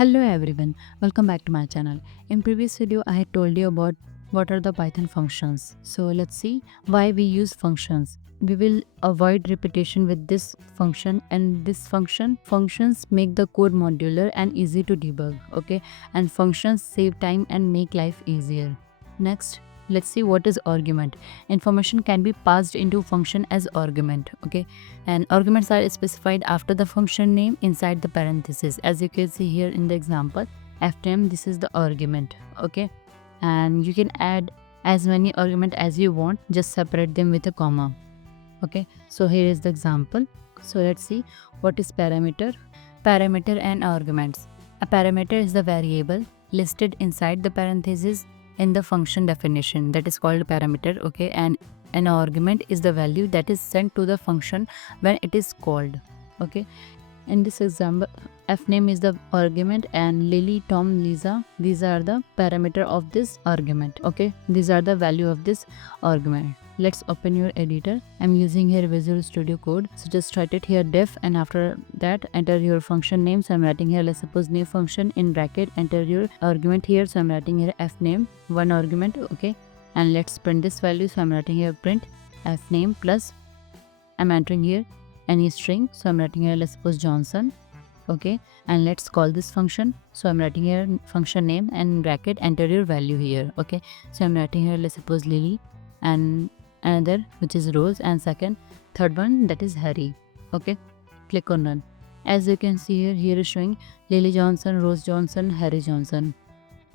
Hello everyone, welcome back to my channel. In previous video I had told you about what are the Python functions. So let's see why we use functions. We will avoid repetition with this function and this functions make the code modular and easy to debug, okay? And functions save time and make life easier. Next, let's see what is argument. Information can be passed into function as argument, okay? And arguments are specified after the function name inside the parenthesis. As you can see here in the example, ftm, this is the argument, okay? And you can add as many argument as you want, just separate them with a comma, okay? So here is the example. So let's see what is parameter. Parameter and arguments. A parameter is the variable listed inside the parenthesis in the function definition, that is called parameter, okay? And an argument is the value that is sent to the function when it is called, okay? In this example, fname is the argument and Lily, Tom, Lisa, these are the parameter of this argument, okay? These are the value of this argument. Let's open your editor. I'm using here Visual Studio Code. So just write it here def, and after that enter your function name. So I'm writing here, let's suppose new function, in bracket enter your argument here. So I'm writing here fname, one argument, okay? And let's print this value. So I'm writing here print fname plus, I'm entering here any string. So I'm writing here, let's suppose Johnson, okay? And let's call this function. So I'm writing here function name and in bracket enter your value here, okay? So I'm writing here, let's suppose Lily, and another which is Rose, and third one that is Harry, okay? Click on run. As you can see here is showing Lily Johnson, Rose Johnson, Harry Johnson.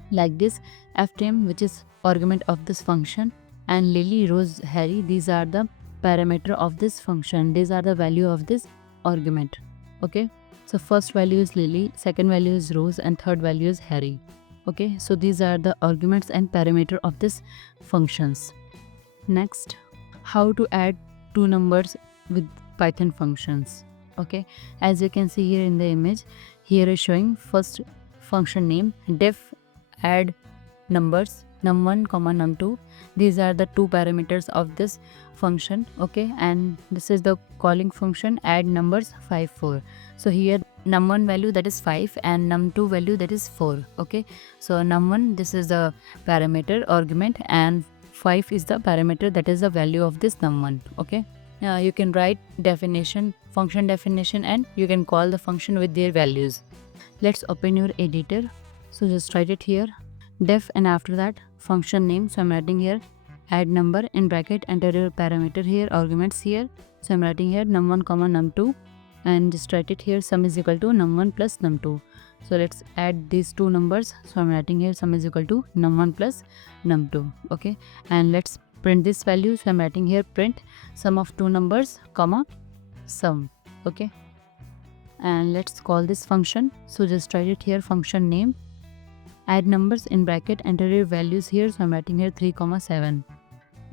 Like this, ftm, which is argument of this function, and Lily, Rose, Harry, these are the parameter of this function. These are the value of this argument, okay? So first value is Lily, second value is Rose, and third value is Harry, okay? So these are the arguments and parameter of this functions. Next, how to add two numbers with Python functions, okay? As you can see here in the image, here is showing first function name def add numbers num1 comma num2. These are the two parameters of this function, okay? And this is the calling function add numbers 5 4. So here num1 value, that is 5, and num2 value, that is 4, okay? So num1, this is the parameter argument, and 5 is the parameter, that is the value of this num1, okay? You can write definition, function definition, and you can call the function with their values. Let's open your editor. So just write it here def, and after that function name. So I'm writing here add number in bracket enter your parameter here, arguments here. So I'm writing here num1 comma num2, and just write it here sum is equal to num1 plus num2. So let's add these two numbers. So I'm writing here sum is equal to num1 plus num2, okay? And let's print this value. So I'm writing here print sum of two numbers comma sum, okay? And let's call this function. So just write it here function name add numbers in bracket enter your values here. So I'm writing here 3 comma 7,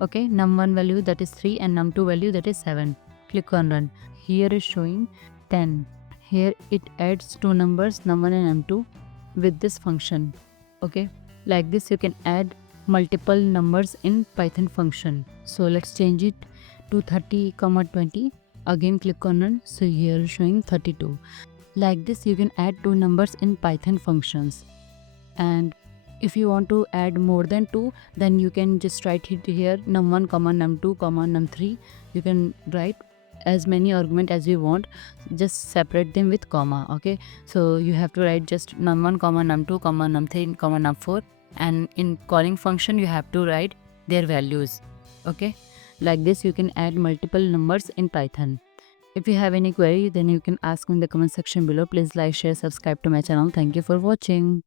okay? Num1 value, that is 3, and num2 value, that is 7. Click on run. Here is showing 10. Here it adds two numbers num1 and num2 with this function, okay? Like this you can add multiple numbers in Python function. So let's change it to 30 comma 20. Again click on run. So here is showing 32. Like this you can add two numbers in Python functions. And if you want to add more than two, then you can just write it here num1 comma num2 comma num3. You can write as many argument as you want, just separate them with comma, okay? So you have to write just num1 comma num2 comma num3 comma num4, and in calling function you have to write their values, okay? Like this you can add multiple numbers in Python. If you have any query, then you can ask in the comment section below. Please like, share, subscribe to my channel. Thank you for watching.